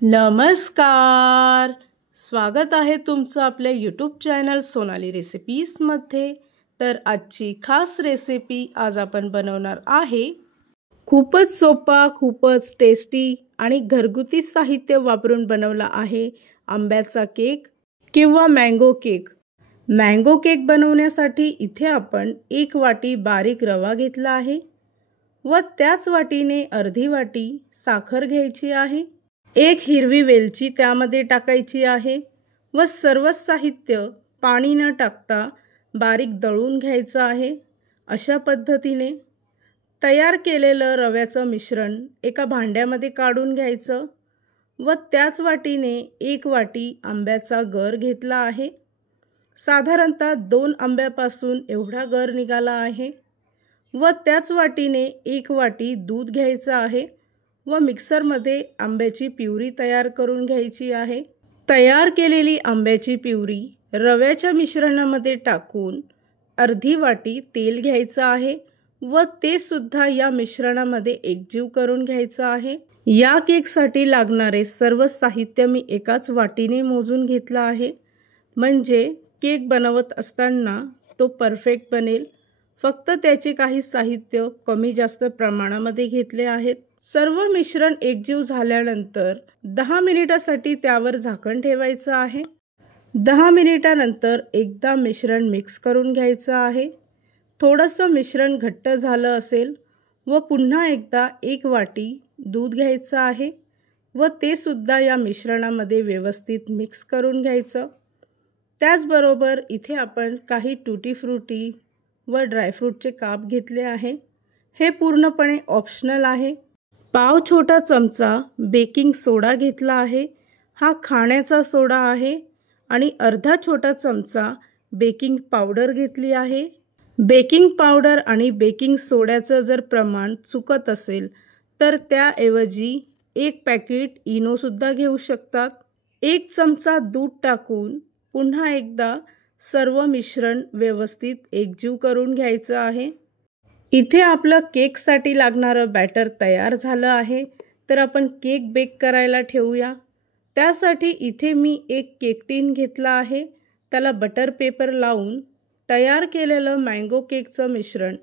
नमस्कार. स्वागत आहे तुमचं आपल्या यूट्यूब चॅनल सोनाली रेसिपीजमध्ये. तर आजची खास रेसिपी आज आपण बनवणार आहे खूपच सोपा, खूपच टेस्टी आणि घरगुती साहित्य वापरून बनवला आहे आंब्याचा केक किंवा मँगो केक. मँगो केक बनवण्यासाठी इथे आपण 1 वाटी बारीक रवा घेतला आहे व त्याच वाटीने अर्धी वाटी साखर घ्यायची आहे. 1 हिरवी वेलची त्यामध्ये टाकायची आहे व सर्व साहित्य पाणी न टाकता बारीक दळून घ्यायचं आहे. अशा पद्धतीने तयार केलेलं रव्याचं मिश्रण एका भांड्यामध्ये काढून घ्यायचं व त्याच वाटीने 1 वाटी आंब्याचा गर घेतला आहे. साधारणतः 2 आंब्यापासून एवढा गर निघाला आहे व त्याच वाटीने 1 वाटी दूध घ्यायचं आहे व मिक्सरमध्ये आंब्याची प्युरी तयार करून घ्यायची आहे. तयार केलेली आंब्याची प्युरी रव्याच्या मिश्रणामध्ये टाकून अर्धी वाटी तेल घ्यायचं आहे व ते सुद्धा या मिश्रणामध्ये एकजीव करून घ्यायचं आहे. या केकसाठी लागणारे सर्व साहित्य मी एकाच वाटीने मोजून घेतलं आहे, म्हणजे केक बनवत असताना तो परफेक्ट बनेल. फक्त त्याचे काही साहित्य कमी जास्त प्रमाणामध्ये घेतले आहेत. सर्व मिश्रण एकजीव झाल्यानंतर 10 मिनिटासाठी त्यावर झाकण ठेवायचं आहे. 10 मिनिटानंतर एकदा मिश्रण मिक्स करून घ्यायचं आहे. थोडंसं मिश्रण घट्ट झालं असेल व पुन्हा एकदा 1 वाटी दूध घ्यायचं आहे व ते सुद्धा या मिश्रणामध्ये व्यवस्थित मिक्स करून घ्यायचं. त्याचबरोबर इथे आपण काही टूटी फ्रुटी व ड्रायफ्रूटचे काप घेतले आहे. हे पूर्णपणे ऑप्शनल आहे. पाव छोटा चमचा बेकिंग सोडा घेतला आहे. हा खाण्याचा सोडा आहे आणि अर्धा छोटा चमचा बेकिंग पावडर घेतली आहे. बेकिंग पावडर आणि बेकिंग सोड्याचं जर प्रमाण चुकत असेल तर त्याऐवजी 1 पॅकेट इनोसुद्धा घेऊ शकतात. 1 चमचा दूध टाकून पुन्हा एकदा सर्व मिश्रण व्यवस्थित एकजीव करून घ्यायचं आहे. इथे आपलं केकसाठी लागणारं बॅटर तयार झालं आहे. तर आपण केक बेक करायला ठेवूया. त्यासाठी इथे मी 1 केक टीन घेतला आहे. त्याला बटर पेपर लावून तयार केलेलं मँगो केकचं मिश्रण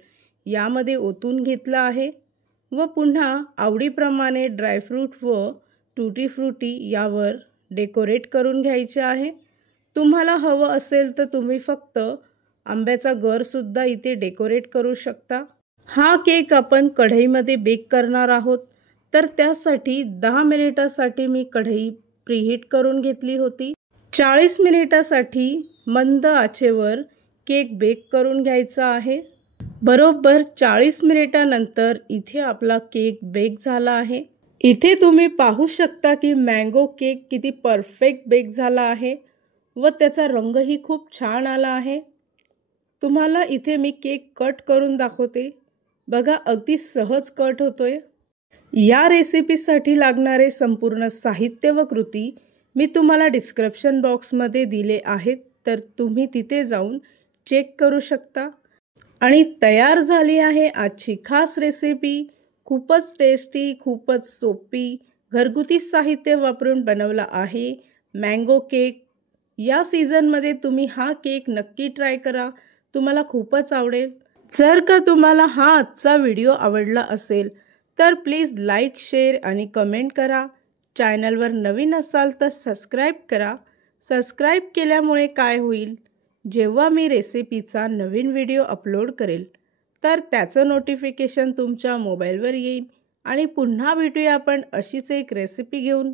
यामध्ये ओतून घेतलं आहे व पुन्हा आवडीप्रमाणे ड्रायफ्रूट व टूटी फ्रुटी यावर डेकोरेट करून घ्यायचे आहे. तुम्हाला हवं असेल तर तुम्ही फक्त आंब्याचा गरसुद्धा इथे डेकोरेट करू शकता. हा केक आपण कढईमध्ये बेक करणार आहोत, तर त्यासाठी 10 मिनिटासाठी मी कढई प्रीहीट करून घेतली होती. 40 मिनिटासाठी मंद आचेवर केक बेक करून घ्यायचा आहे. बरोबर 40 मिनिटानंतर इथे आपला केक बेक झाला आहे. इथे तुम्ही पाहू शकता की मँगो केक किती परफेक्ट बेक झाला आहे व त्याचा रंगही खूप छान आला आहे. तुम्हाला इथे मी केक कट करून दाखवते. बघा, अगदी सहज कट होतोय. या रेसिपीसाठी लागणारे संपूर्ण साहित्य व कृती मी तुम्हाला डिस्क्रिप्शन बॉक्समध्ये दिले आहेत, तर तुम्ही तिथे जाऊन चेक करू शकता. आणि तयार झाली आहे आजची खास रेसिपी. खूपच टेस्टी, खूपच सोपी, घरगुती साहित्य वापरून बनवला आहे मँगो केक. या सीझनमध्ये तुम्ही हा केक नक्की ट्राय करा, तुम्हाला खूपच आवडेल. जर का तुम्हाला हा आजचा व्हिडिओ आवडला असेल तर प्लीज लाईक, शेअर आणि कमेंट करा. चॅनलवर नवीन असाल तर सबस्क्राईब करा. सबस्क्राईब केल्यामुळे काय होईल, जेव्हा मी रेसिपीचा नवीन व्हिडिओ अपलोड करेल तर त्याचं नोटिफिकेशन तुमच्या मोबाईलवर येईल. आणि पुन्हा भेटूया आपण अशीच एक रेसिपी घेऊन.